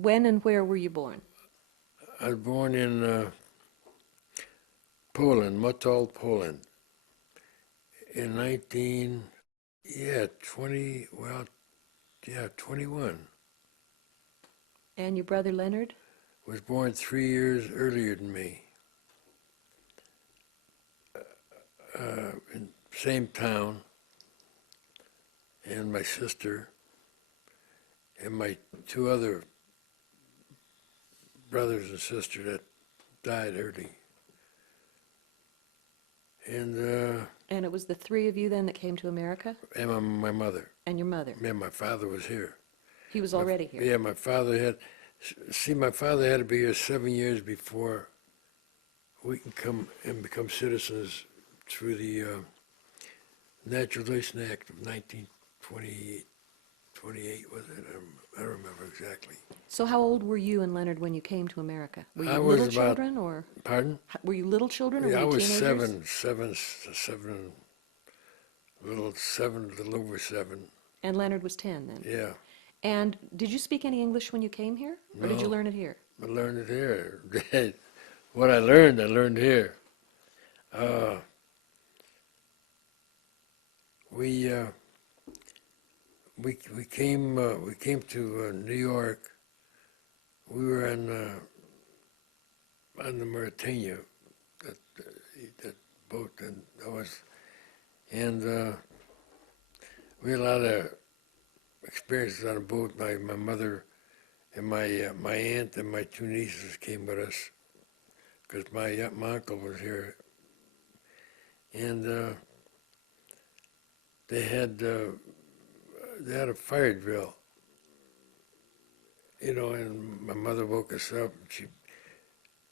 When and where were you born? I was born in Poland, Motol, Poland, in 21. And your brother Leonard? Was born 3 years earlier than me, in same town, and my sister, and my two other brothers and sister that died early. And it was the three of you then that came to America? And my mother. And your mother? Yeah, my father was here. He was already here? Yeah, my father my father had to be here 7 years before we can come and become citizens through the Naturalization Act of 1928. 28 was it? I don't remember exactly. So how old were you and Leonard when you came to America? Were you I was little about, children, or pardon? were you little children, or Yeah, were I you was teenagers? seven, little over 7. And Leonard was 10 then? Yeah, And did you speak any English when you came here, or did you no, learn it here? I learned it here. What I learned here. Uh, we uh, we came to New York. We were on the Mauritania, that that boat, and that was, and we had a lot of experiences on a boat. My mother and my aunt and my two nieces came with us because my uncle was here, and they had uh, they had a fire drill, and my mother woke us up. And she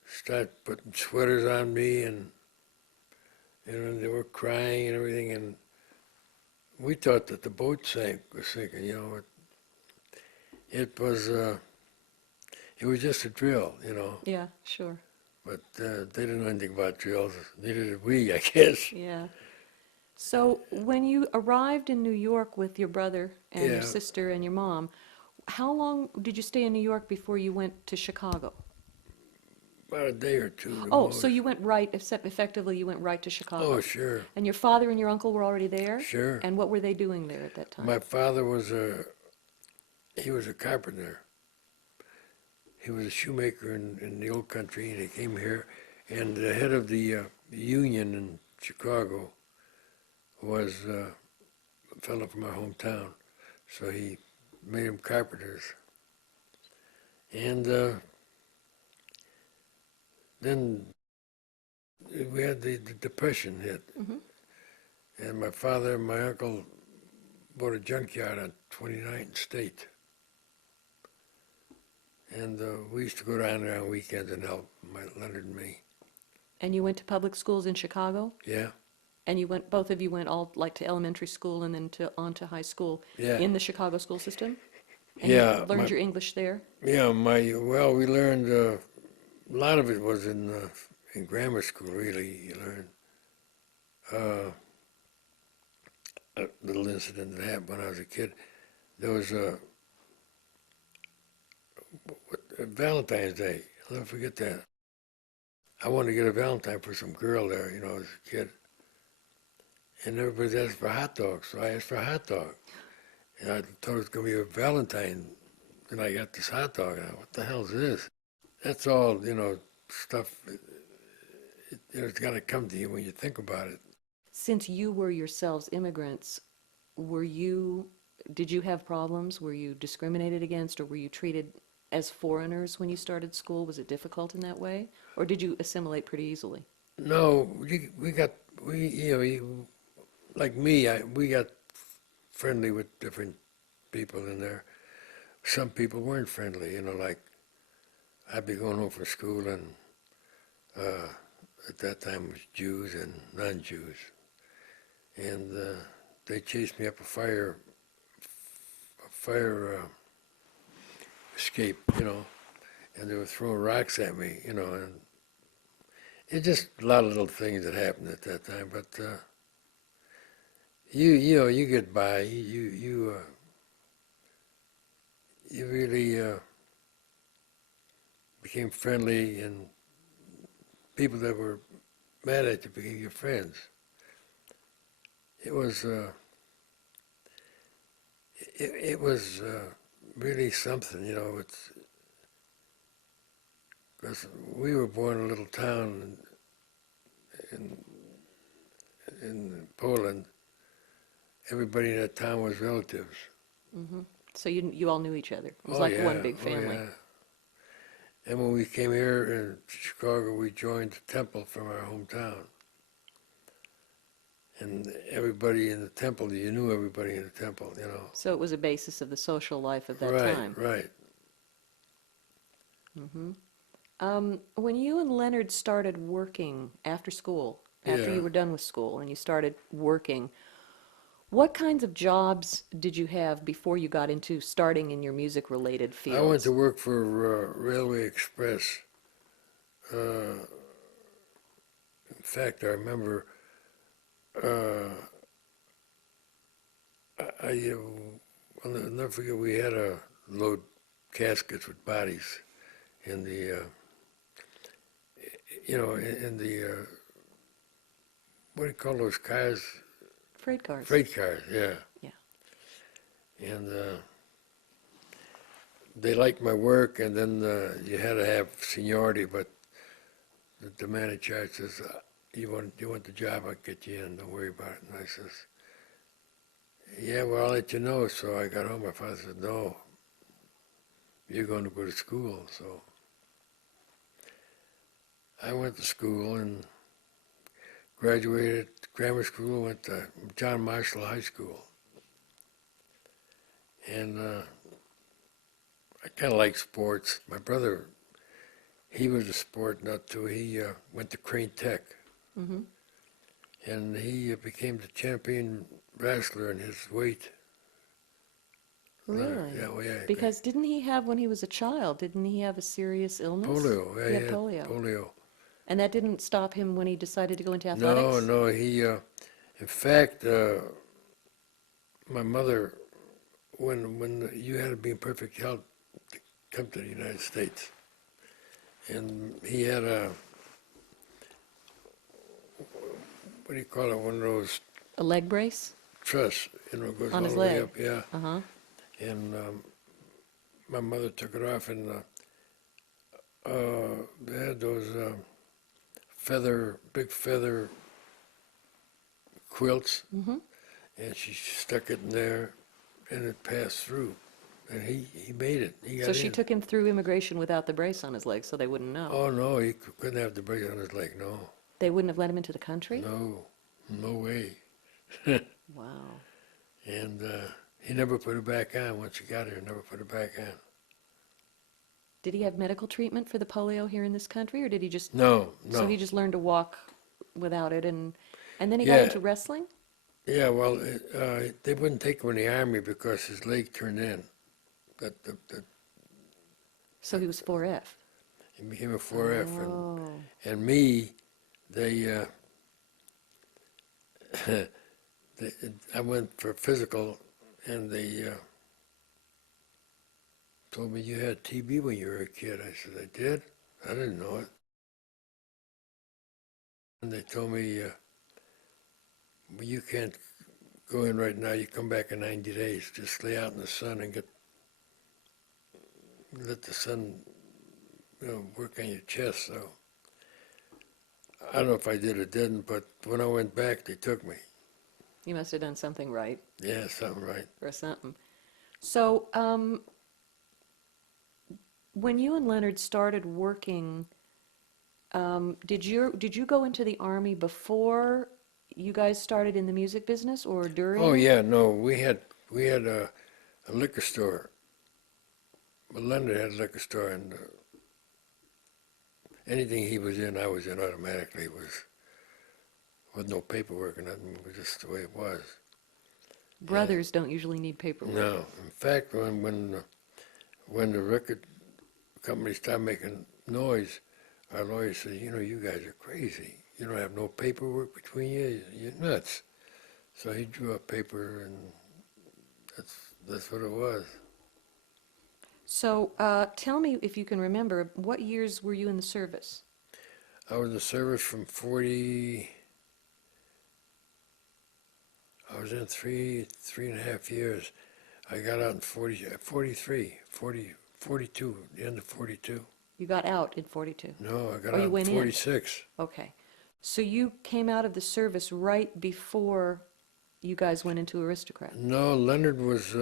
started putting sweaters on me, and they were crying and everything, and we thought that the boat was sinking. It was it was just a drill. Yeah, sure. But they didn't know anything about drills. Neither did we, I guess. Yeah. So when you arrived in New York with your brother and your Yeah, sister and your mom, how long did you stay in New York before you went to Chicago? about a day or two the Oh, so most. you went right, effectively, you went right to Oh, Chicago. sure, And your father and your uncle were already there? sure. And what were they doing there at that time? My father he was a carpenter. He was a shoemaker in the old country, and he came here. And the head of the union in Chicago was a fellow from my hometown, so he made them carpenters. And then we had the depression hit, Hmm. and my father and my uncle bought a junkyard on 29th State, and we used to go down there on weekends and help my Leonard and me. And you went to public schools in Chicago? Yeah, And both of you went all like to elementary school and then on to high school yeah, in the Chicago school system? And you yeah. learned your English there? Well, we learned a lot of it was in grammar school. Really, you learn a little incident that happened when I was a kid. There was a Valentine's Day. I'll never forget that. I wanted to get a Valentine for some girl there, as a kid. And everybody asked for hot dogs, so I asked for a hot dog. And I thought it was going to be a Valentine. And I got this hot dog, and I, what the hell is this? That's all, stuff, it's got to come to you when you think about it. Since you were yourselves immigrants, were you, did you have problems? Were you discriminated against, or were you treated as foreigners when you started school? Was it difficult in that way? Or did you assimilate pretty easily? No, like me, we got friendly with different people in there. Some people weren't friendly, like I'd be going home from school, and uh, at that time it was Jews and non-Jews, and they chased me up a fire escape, and they were throwing rocks at me, and it's just a lot of little things that happened at that time. But you get by. You really became friendly, and people that were mad at you became your friends. It was it was really something, you know. It's because we were born in a little town in in Poland. Everybody in that town was relatives. Hmm. So you all knew each other. It was Oh like one yeah, big oh family. yeah. And when we came here in Chicago, we joined the temple from our hometown. And everybody in the temple, you knew everybody in the temple, you know. So it was a basis of the social life of that Right, time. right. Hmm. When you and Leonard started working after school, after Yeah. you were done with school and you started working, what kinds of jobs did you have before you got into starting in your music-related I went to fields? work for Railway Express. In fact, I remember I'll never forget, we had to load caskets with bodies in the, in the, what do you call those cars? Freight cars. Freight cars, yeah. Yeah. And they liked my work, and then you had to have seniority, but the man in charge says, you want the job, I'll get you in, don't worry about it. And I says, yeah, well, I'll let you know. So I got home, my father said, no, you're going to go to school. So I went to school and graduated grammar school, went to John Marshall High School. And I kind of like sports. My brother, he was a sport nut too. He went to Crane Tech, Hmm. and he became the champion wrestler in his weight. Really? Yeah, well, yeah. Because didn't he have, when he was a child, didn't he have a serious illness? Polio. Yeah, He he had had polio. polio. And that didn't stop him when he decided to go into No, athletics? no. In fact, my mother, when you had to be in perfect health to come to the United States, and he had a, what do you call it, one of those A leg brace truss, it goes on all his the way leg? up, yeah. Uh-huh. And my mother took it off, and they had those big feather quilts, Hmm. and she stuck it in there, and it passed through. And he made it. He So got she in. took him through immigration without the brace on his leg so they wouldn't know. Oh no, he couldn't have the brace on his leg. No, They wouldn't have let him into the country? no, no way. Wow. And he never put it back on. Once he got here, never put it back on. Did he have medical treatment for the polio here in this country, or did he just, No, so no. he just learned to walk without it, and then he got Yeah, into wrestling? yeah. Well, they wouldn't take him in the army because his leg turned in. That So he was 4F. he became a 4F, Oh. and me, they, they, I went for physical, and they told me you had TB when you were a kid. I said I did. I didn't know it. And they told me, well, you can't go in right now. You come back in 90 days. Just lay out in the sun and let the sun, work on your chest. So I don't know if I did or didn't, but when I went back, they took me. You must have done something right Yeah, something right. or something. So, when you and Leonard started working, did you go into the army before you guys started in the music business or Oh during? yeah, no, we had a liquor store. Well, Leonard had a liquor store, and anything he was in, I was in automatically. It was with no paperwork or nothing. It was just the way it was. And Brothers don't usually need paperwork. no, in fact, when the record company started making noise, our lawyer said, you guys are crazy. You don't have no paperwork between you. You're nuts. So he drew up paper, and that's what it was. So tell me, if you can remember, what years were you in the service? I was in service from 40, I was in three and a half years. I got out in 43, 40, 42, the end of 42. You got out in 42. No, I got Oh, out you in went in. 46. Okay. So you came out of the service right before you guys went into Aristocrat. No, Leonard was,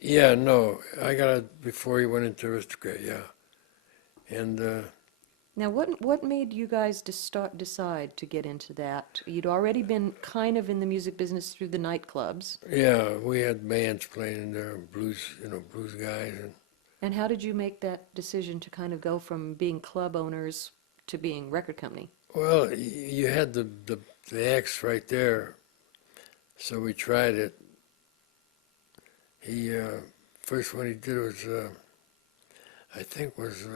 yeah, no, I got out before he went into Aristocrat, yeah. And, Now, what made you guys decide to get into that? You'd already been kind of in the music business through the nightclubs. yeah, we had bands playing in there, blues, blues guys. And how did you make that decision to kind of go from being club owners to being record company? Well, you had the acts right there, so we tried it. He, first one he did was, I think was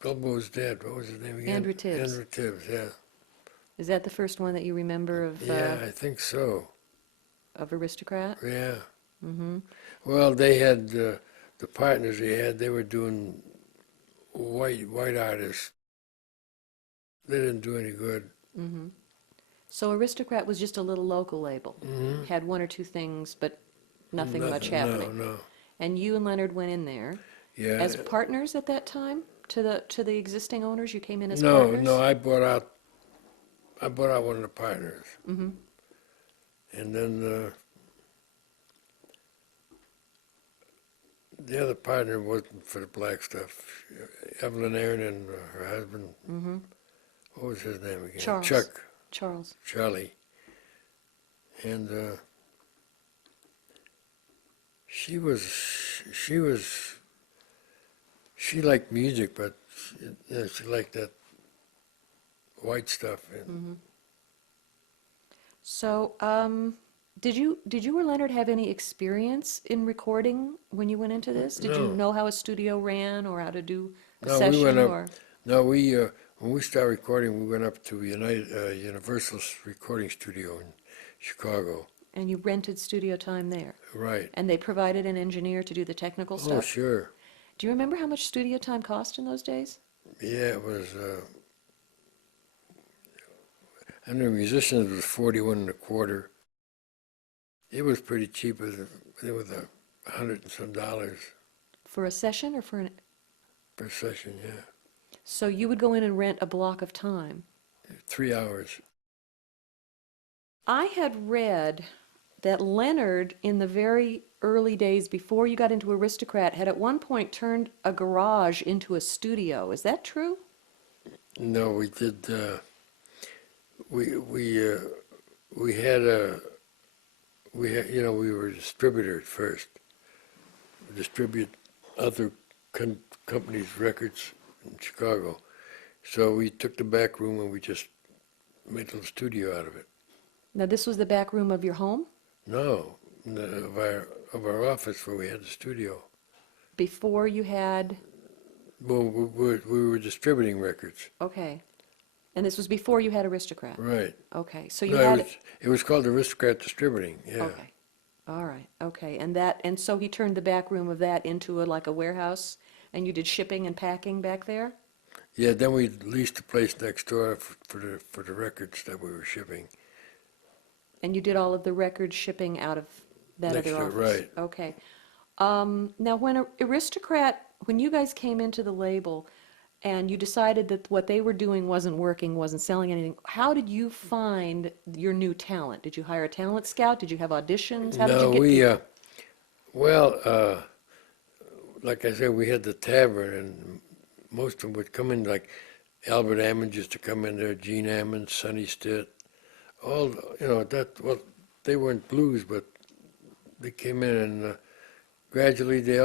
Bilbo's dad. What was his name again? Andrew Tibbs. Andrew Tibbs, yeah. Is that the first one that you remember Yeah, I think so. of Aristocrat? Yeah. Mm-hmm. Well, they had, the partners they were doing white artists. They didn't do any good. Mm-hmm. So Aristocrat was just a little local label. Mm-hmm. Had one or two things, but nothing much happening. No. And you and Leonard went in there Yeah. as partners at that time to the existing owners. You came in as No, partners. no, I bought out one of the partners. Mm-hmm. And then the other partner wasn't for the black stuff. Evelyn Aaron and her husband, Mm-hmm. what was his name again? Charles. Chuck, Charles. Charlie. And she liked music, but she liked that white stuff. And Mm-hmm. So, did you or Leonard have any experience in recording when you went into this? Did you No. know how a studio ran or how to do a No, we session went up- or? No, when we started recording, we went up to Universal's recording studio in Chicago. And you rented studio time there? Right. And they provided an engineer to do the technical Oh, stuff? sure. Do you remember how much studio time cost in those days? Yeah, it was. I know musicians was 41 and a quarter. It was pretty cheap. It was $100 and some For a session or for an, per session. Yeah, so you would go in and rent a block of time? 3 hours. I had read that Leonard, in the very early days before you got into Aristocrat, had at one point turned a garage into a studio. Is that true? No, we did. We had we were a distributor at first. We distribute other companies' records in Chicago. So we took the back room and we just made a little studio out of it. Now, this was the back room of your home No, of our office where we had the studio. before you had, Well, we were distributing records. okay. And this was before you had Aristocrat? Right. Okay, so you No, had, it was called Aristocrat Distributing. Yeah. okay. All right, okay. And so he turned the back room of that into like a warehouse, and you did shipping and packing back there? Yeah. Then we leased the place next door for the records that we were shipping. And you did all of the record shipping out of that Next other door, office? right. Okay. Now, when Aristocrat, when you guys came into the label and you decided that what they were doing wasn't working, wasn't selling anything, how did you find your new talent? Did you hire a talent scout? Did you have auditions? How did No, you get people? well, like I said, we had the tavern, and most of them would come in, like Albert Ammons used to come in there, Gene Ammons, Sonny Stitt, all, well, they weren't blues, but they came in and gradually they,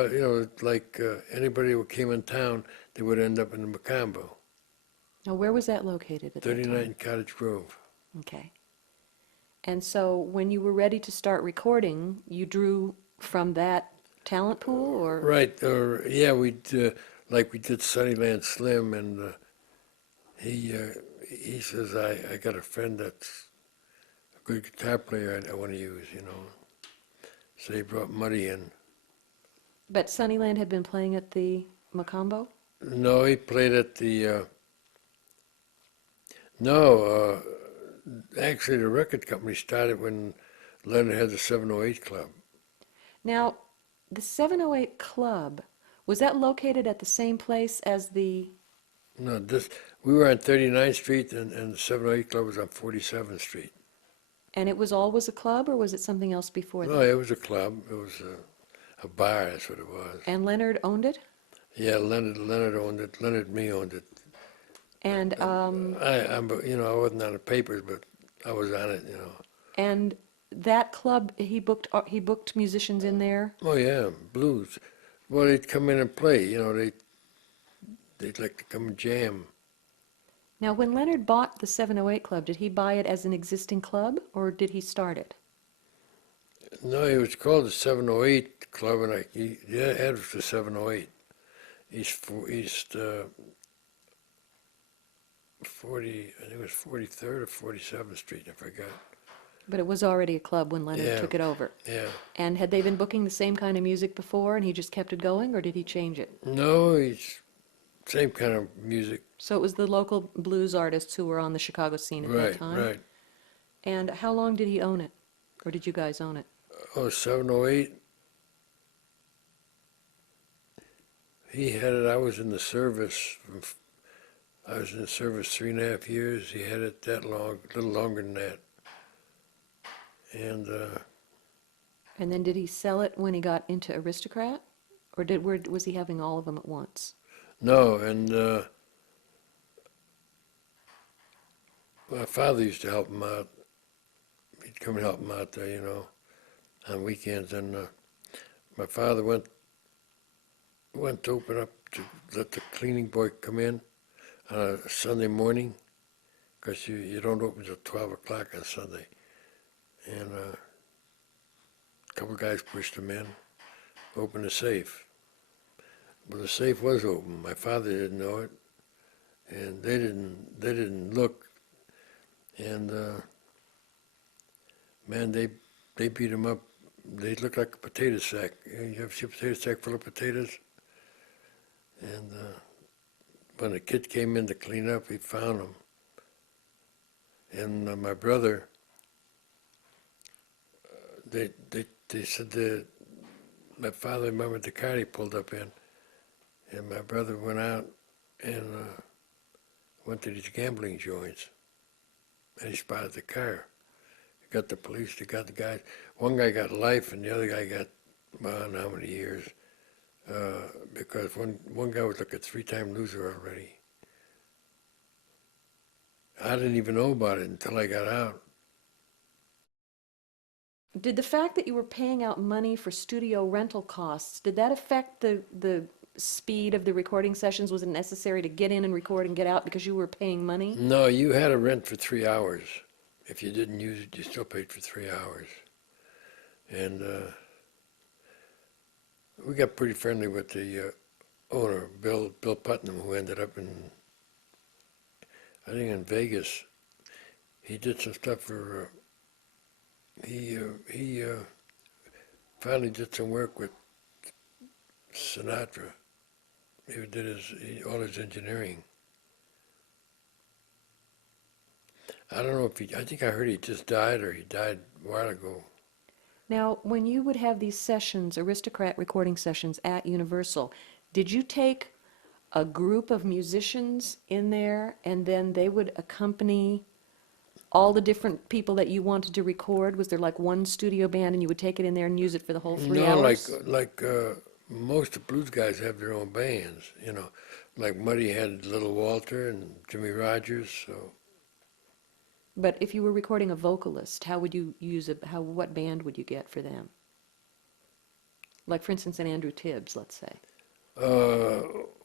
like anybody who came in town, they would end up in the Macombo, Now, where was that located at that 39 time? Cottage Grove. Okay. And so when you were ready to start recording, you drew from that talent pool, or? Right, yeah, like we did Sunnyland Slim, and he says, I got a friend that's a good guitar player I want to use, So he brought Muddy in. But Sunnyland had been playing at the Macombo? No, he played at the, no, actually the record company started when Leonard had the 708 Club. Now, the 708 Club, was that located at the same place as the, No, we were on 39th Street and the 708 Club was on 47th Street. and it was always a club, or was it something else before No, that? it was a club. It was a bar, that's what it was. And Leonard owned it? Yeah, Leonard owned it. Leonard and me owned it. And, I wasn't on the papers, but I was on it, and that club, he booked musicians in there? Oh yeah, blues. Well, they'd come in and play, they'd like to come and jam. Now, when Leonard bought the 708 Club, did he buy it as an existing club, or did he start it? No, it was called the 708 Club, and the address was 708. East 40, I think it was 43rd or 47th Street, I forgot. But it was already a club when Leonard Yeah. took it over. Yeah. And had they been booking the same kind of music before, and he just kept it going, or did he change it? No, it's same kind of music. So it was the local blues artists who were on the Chicago scene at that Right, time? right. And how long did he own it? Or did you guys own it? Oh, 708. He had it, I was in the service. I was in the service 3.5 years. He had it that long, a little longer than that. And And then did he sell it when he got into Aristocrat? Or was he having all of them at once? no, and my father used to help him out. He'd come and help him out there, on weekends. And my father went to open up to let the cleaning boy come in on a Sunday morning, because you don't open till 12 o'clock on Sunday. And a couple guys pushed him in, opened the safe. Well, the safe was open. My father didn't know it, and they didn't look. And man, they beat him up. They looked like a potato sack. You ever see a potato sack full of potatoes? And when the kid came in to clean up, he found them. And my brother, they said that my father remembered the car he pulled up in, and my brother went out and went to these gambling joints, and he spotted the car. He got the police, they got the guys. One guy got life, and the other guy got, well, I don't know how many years, because one guy was like a 3-time loser already. I didn't even know about it until I got out. Did the fact that you were paying out money for studio rental costs, did that affect the speed of the recording sessions? Was it necessary to get in and record and get out because you were paying money? No, you had to rent for 3 hours. If you didn't use it, you still paid for 3 hours. And we got pretty friendly with the owner, Bill Putnam, who ended up I think in Vegas. He did some stuff for, he finally did some work with Sinatra. He did all his engineering. I don't know if I think I heard he just died, or he died a while ago. Now, when you would have these sessions, Aristocrat recording sessions at Universal, did you take a group of musicians in there and then they would accompany all the different people that you wanted to record? Was there like one studio band and you would take it in there and use it for the whole 3 No, hours? like most of the blues guys have their own bands, Like Muddy had Little Walter and Jimmy Rogers, so. But if you were recording a vocalist, how would you use what band would you get for them? Like, for instance, an Andrew Tibbs, let's say.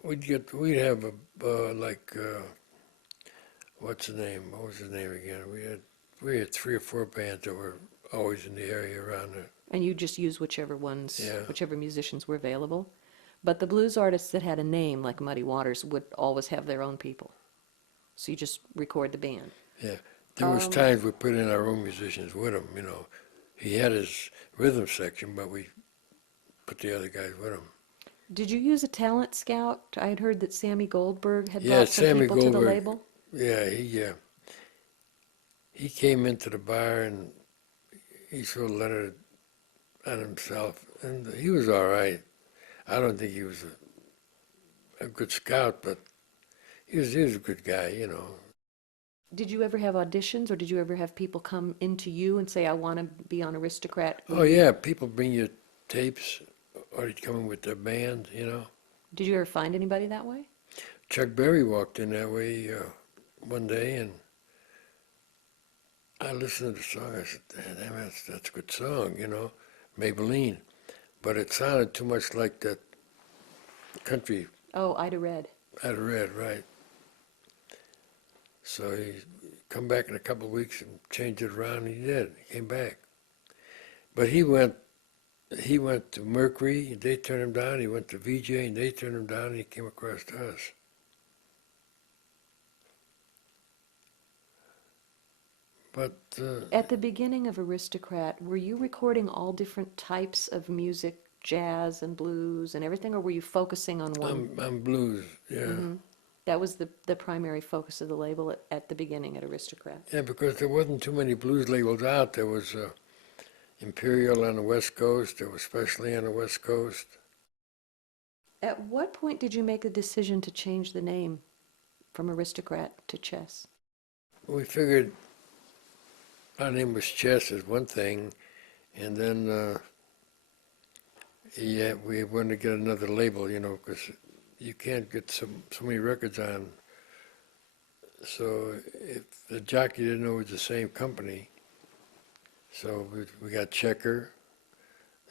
We'd have what's the name? What was his name again? We had 3 or 4 bands that were always in the area around there. And you just use whichever Yeah. whichever musicians were available. But the blues artists that had a name, like Muddy Waters, would always have their own people. So you just record the band. Yeah, there was times we put in our own musicians with him. He had his rhythm section, but we put the other guys with him. Did you use a talent scout? I had heard that Sammy Goldberg had Yeah, brought some Sammy people to the Goldberg. label. Yeah, he came into the bar and he sort of let it on himself, and he was all right. I don't think he was a good scout, but he was a good guy, you know. Did you ever have auditions, or did you ever have people come into you and say, I want to be on Aristocrat? Oh yeah, people bring you tapes, or they'd come in with their band, you know. Did you ever find anybody that way? Chuck Berry walked in that way one day, and I listened to the song. I said, "Damn, that's a good song," you know, Maybelline. But it sounded too much like that country Oh, Ida Red. I'd read, right? So he come back in a couple of weeks and changed it around. And he did. He came back, but he went to Mercury. And they turned him down. He went to VJ, and they turned him down. And he came across to us. But At the beginning of Aristocrat, were you recording all different types of music, jazz and blues and everything, or were you focusing on one? I'm blues, yeah. That was the primary focus of the label at the beginning at Aristocrat. Yeah, because there wasn't too many blues labels out. There was Imperial on the West Coast. There was Specially on the West Coast. At what point did you make a decision to change the name from Aristocrat to Chess? We figured our name was Chess is one thing, and then yeah, we wanted to get another label, you know, because you can't get so many records on. So if the jockey didn't know it was the same company, so we got Checker.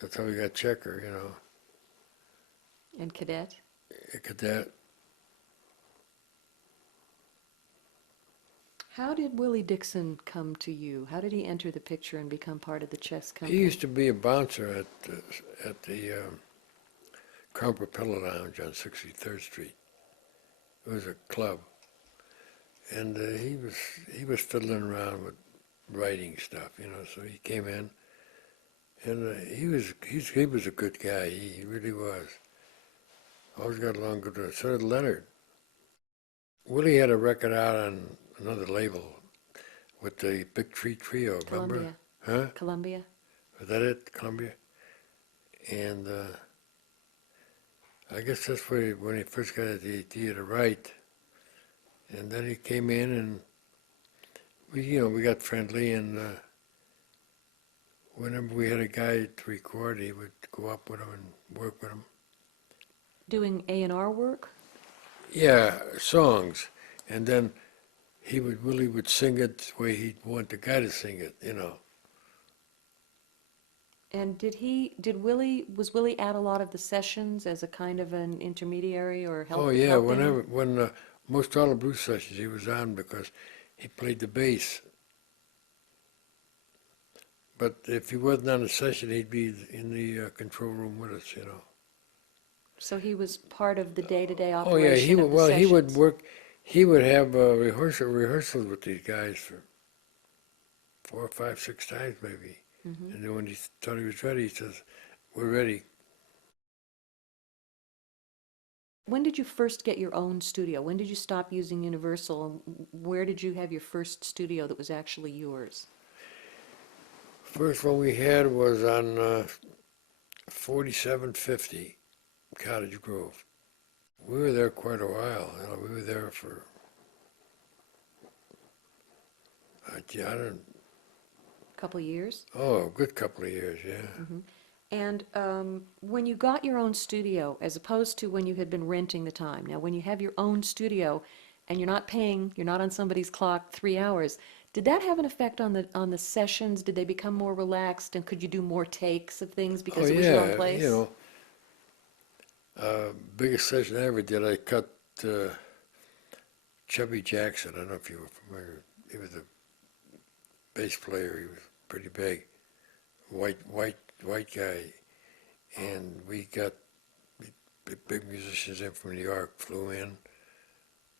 That's how we got Checker, you know, And Cadet? a cadet. How did Willie Dixon come to you? How did he enter the picture and become part of the chess He company? used to be a bouncer at the Crown Propeller Lounge on 63rd Street. It was a club, and he was fiddling around with writing stuff, you know. So he came in, and he was a good guy. He really was. Always got along good with him. So did Leonard. Willie had a record out on another label with the Big Tree Trio. Remember? Columbia. Huh? Columbia. Was that it? Columbia? And I guess that's where when he first got the idea to write. And then he came in and we got friendly, and whenever we had a guy to record, he would go up with him and work with him. Doing A&R work? Yeah, songs. And then Willie would sing it the way he'd want the guy to sing it, you know. And was Willie at a lot of the sessions as a kind of an intermediary or Oh yeah, helping? when most all the blues sessions he was on because he played the bass. But if he wasn't on the session, he'd be in the control room with us, you know. So he was part of the day-to-day Oh yeah, operation of the he would sessions. work. He would have rehearsals with these guys for 4, 5, 6 times maybe. And then when he thought he was ready, he says, "We're ready." When did you first get your own studio? When did you stop using Universal? And where did you have your first studio that was actually yours? First one we had was on 4750 Cottage Grove. We were there quite a while. You know, we were there for I don't. A couple of years? Oh, a good couple of years, yeah. And when you got your own studio, as opposed to when you had been renting the time, now when you have your own studio and you're not on somebody's clock 3 hours, did that have an effect on the sessions? Did they become more relaxed, and could you do more takes of things Oh because it was your own yeah, place? you know, biggest session I ever did, I cut Chubby Jackson. I don't know if you were familiar. He was a bass player. He was pretty big, white guy, and we got big musicians in from New York. Flew in.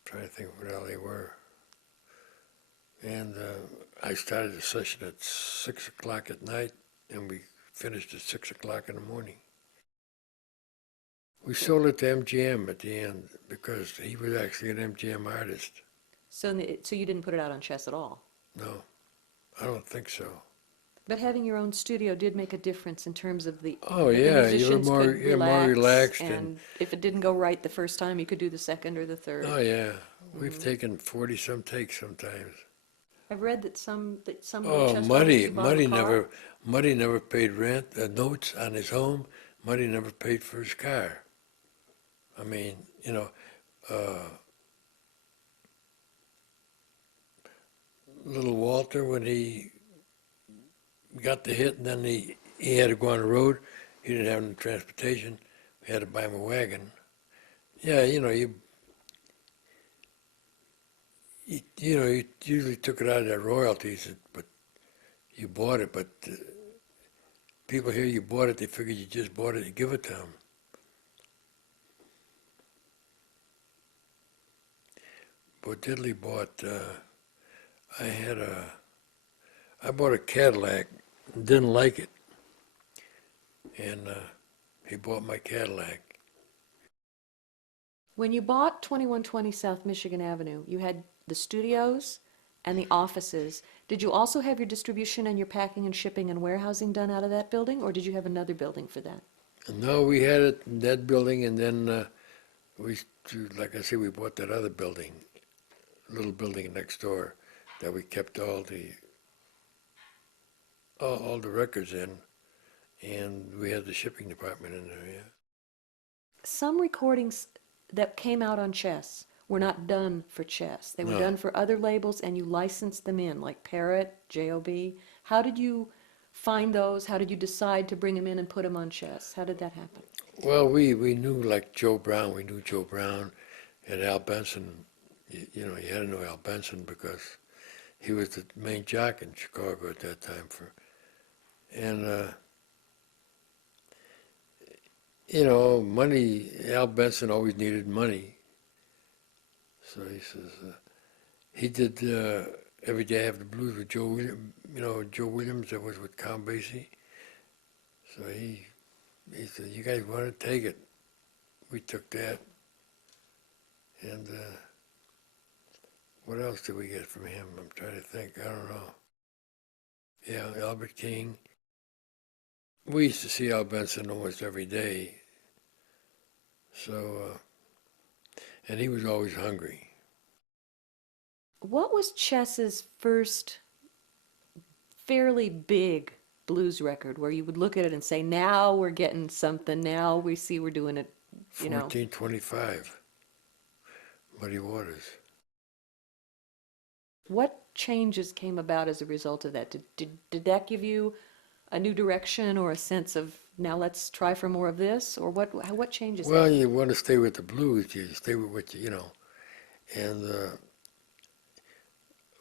Trying to think what the hell they were. And I started the session at 6 o'clock at night, and we finished at 6 o'clock in the morning. We sold it to MGM at the end because he was actually an MGM artist. So, so you didn't put it out on Chess at all? No, I don't think so. But having your own studio did make a difference in terms of Oh that the yeah, you were musicians more, could you're more relax, relaxed and, and if it didn't go right the first time, you could do the second or the third. oh yeah, we've taken 40-some takes sometimes. I've read that some of the Oh, chess artists you bought Muddy a car. never paid rent, notes on his home. Muddy never paid for his car. I mean, little Walter, when he got the hit and then he had to go on the road, he didn't have any transportation. We had to buy him a wagon. Yeah, you usually took it out of their royalties, but you bought it. But people hear you bought it, they figure you just bought it, you give it to them. Bo Diddley bought. I bought a Cadillac, didn't like it, and he bought my Cadillac. When you bought 2120 South Michigan Avenue, you had the studios and the offices. Did you also have your distribution and your packing and shipping and warehousing done out of that building, or did you have another building for that? No, we had it in that building, and then like I said, we bought that other building, little building next door, that we kept all the records in, and we had the shipping department in there. Yeah. Some recordings that came out on Chess were not done for Chess. They were No. done for other labels, and you licensed them in, like Parrot, JOB. How did you find those? How did you decide to bring them in and put them on Chess? How did that happen? Well, we knew like Joe Brown. We knew Joe Brown and Al Benson. You had to know Al Benson because he was the main jock in Chicago at that time. And money. Al Benson always needed money, so he says he did Every Day I Have the Blues with Joe Williams. Joe Williams that was with Count Basie. So he said, "You guys want to take it?" We took that, and what else did we get from him? I'm trying to think. I don't know. Yeah, Albert King. We used to see Al Benson almost every day. So, and he was always hungry. What was Chess's first fairly big blues record where you would look at it and say, now we're getting something, now we see we're doing it, 1425, Muddy Waters. What changes came about as a result of that? Did that give you a new direction or a sense of, now let's try for more of this? Or what changes Well, happened? you want to stay with the blues, you stay with what and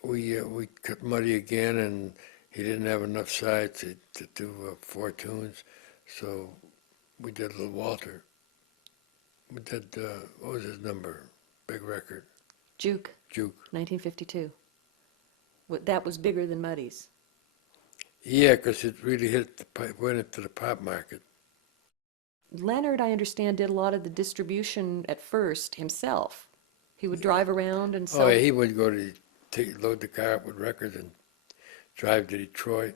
we cut Muddy again, and he didn't have enough sides to do 4 tunes, so we did Little Walter. We did, what was his number? Big record. Juke, Juke. 1952. That was bigger than Muddy's. Yeah, because it really went into the pop market. Leonard, I understand, did a lot of the distribution at first himself. He would drive around and sell. Oh, yeah, he would go load the car up with records and drive to Detroit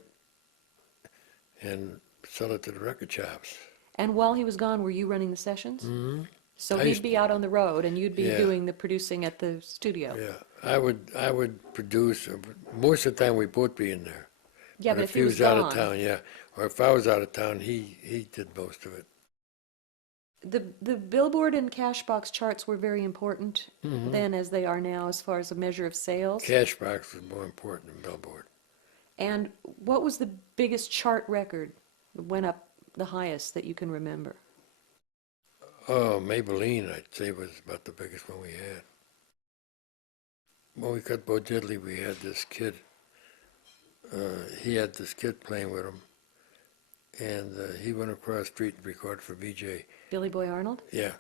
and sell it to the record shops. And while he was gone, were you running the sessions? Mm-hmm. So I he'd used be out on the road and you'd be Yeah. doing the producing at the studio. Yeah, I would produce. Most of the time, we'd both be in there. Yeah, Or but if if he was out gone, of town, yeah. Or if I was out of town, he did most of it. the Billboard and Cashbox charts were very important Mm-hmm. then as they are now as far as a measure of sales. Cashbox was more important than Billboard. And what was the biggest chart record that went up the highest that you can remember? Oh, Maybelline, I'd say, was about the biggest one we had. When we cut Bo Diddley, we had this kid. He had this kid playing with him, and he went across the street and recorded for VJ. Billy Boy Arnold? Yeah.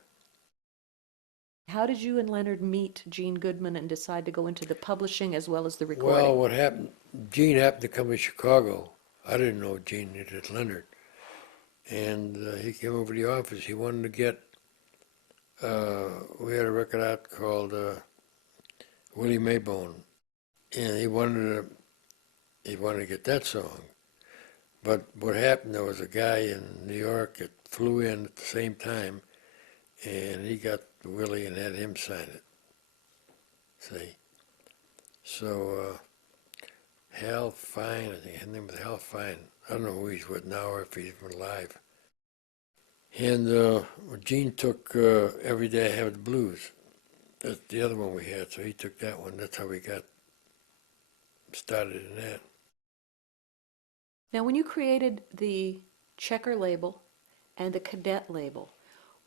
How did you and Leonard meet Gene Goodman and decide to go into the publishing as well as the recording? Well, what happened, Gene happened to come to Chicago. I didn't know Gene needed Leonard. And he came over to the office. He wanted to get we had a record out called Willie Maybone, and he wanted to get that song. But what happened, there was a guy in New York that flew in at the same time, and he got Willie and had him sign it. See? So Hal Fine, I think his name was Hal Fine. I don't know who he's with now or if he's even alive. And Gene took Every Day I Have the Blues. That's the other one we had, so he took that one. That's how we got started in that. Now, when you created the Checker label and the Cadet label,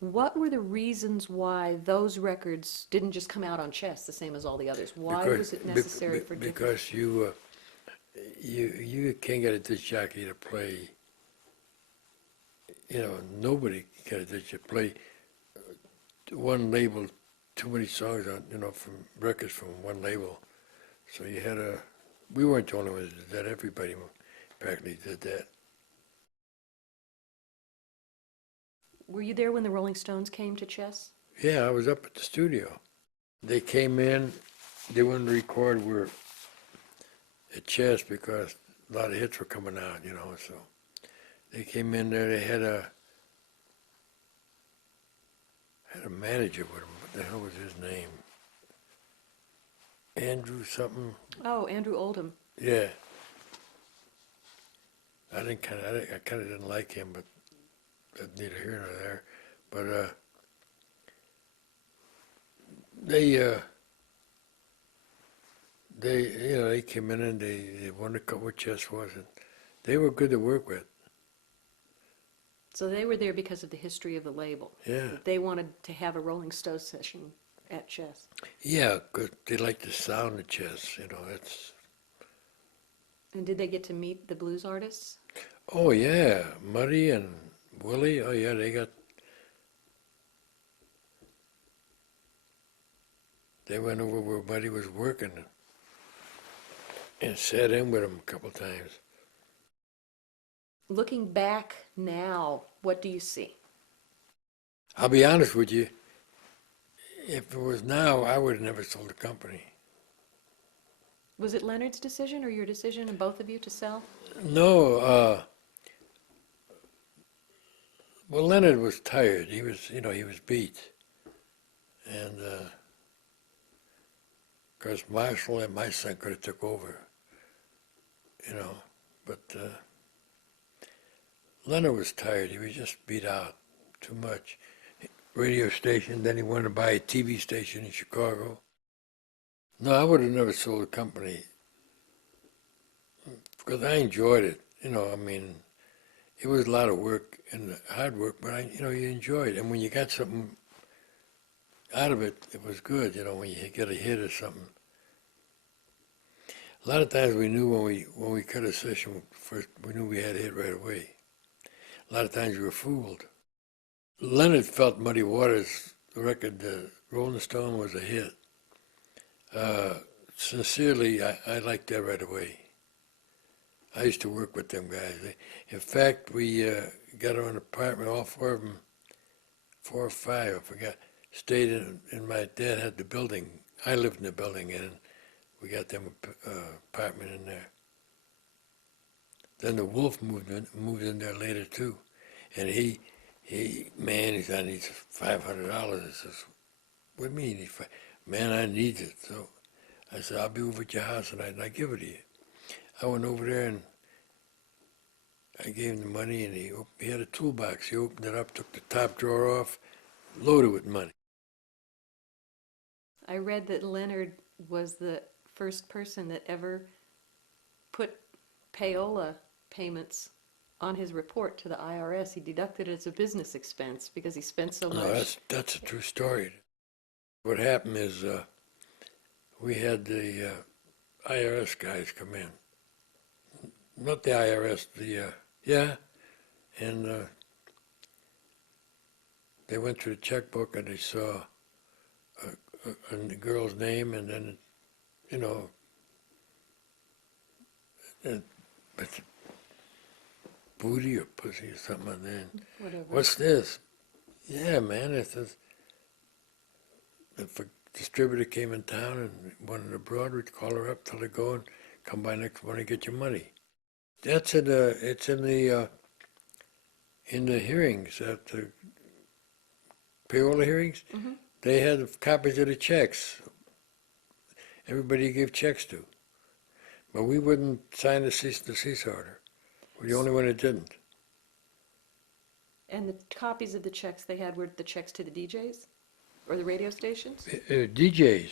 what were the reasons why those records didn't just come out on Chess the same as all the others? Why was it necessary for different? Because you can't get a disc jockey to play. You know, nobody can get a disc jockey to play one label, too many songs on, you know, from records from one label. So you had we weren't the only ones that did that. Everybody practically did that. Were you there when the Rolling Stones came to Chess? Yeah, I was up at the studio. They came in, they wanted to record were at Chess because a lot of hits were coming out, you know, so they came in there, they had a manager with them. What the hell was his name? Andrew something? Oh, Andrew Oldham. Yeah. I kind of didn't like him, but that's neither here nor there. But they came in and they wanted to cut what Chess was, and they were good to work with. So they were there because of the history of the label. Yeah. They wanted to have a Rolling Stones session at Chess. Yeah, 'cause they like the sound of Chess, you know, that's... And did they get to meet the blues artists? Oh, yeah, Muddy and Willie, oh, yeah, they went over where Muddy was working and sat in with him a couple times. Looking back now, what do you see? I'll be honest with you, if it was now, I would have never sold the company. Was it Leonard's decision or your decision and both of you to sell? No, well, Leonard was tired. He was, you know, he was beat. And, because Marshall and my son could have took over, you know, but Leonard was tired. He was just beat out too much. Radio station, then he wanted to buy a TV station in Chicago. No, I would have never sold the company because I enjoyed it. You know, I mean, it was a lot of work and hard work, but you know, you enjoyed it. And when you got something out of it, it was good. You know, when you get a hit or something. A lot of times we knew when we cut a session first, we knew we had a hit right away. A lot of times we were fooled. Leonard felt Muddy Waters, the record, Rolling Stone, was a hit. Sincerely, I liked that right away. I used to work with them guys. In fact, we got an apartment, all four of them, 4 or 5, I forgot, stayed in my dad had the building. I lived in the building, and we got them apartment in there. Then the Wolf moved in there later too, and he said, I need $500. I says, what do you mean you need man, I need it. So I said, I'll be over at your house tonight and I give it to you. I went over there and I gave him the money, and he had a toolbox. He opened it up, took the top drawer off, loaded with money. I read that Leonard was the first person that ever put payola payments on his report to the IRS. He deducted it as a business expense because he spent so much. No, that's a true story. What happened is we had the IRS guys come in. Not the IRS, and they went through the checkbook and they saw a girl's name, and then, you know, but booty or pussy or something, and then, Whatever. what's this? Yeah, man, it says, if a distributor came in town and wanted abroad, we'd call her up, tell her go and come by next morning and get your money. That's it's in the hearings, at the payroll hearings. They had copies of the checks. Everybody gave checks to. But we wouldn't sign the cease order. We're the only one that didn't. And the copies of the checks they had were the checks to the DJs or the radio stations? DJs.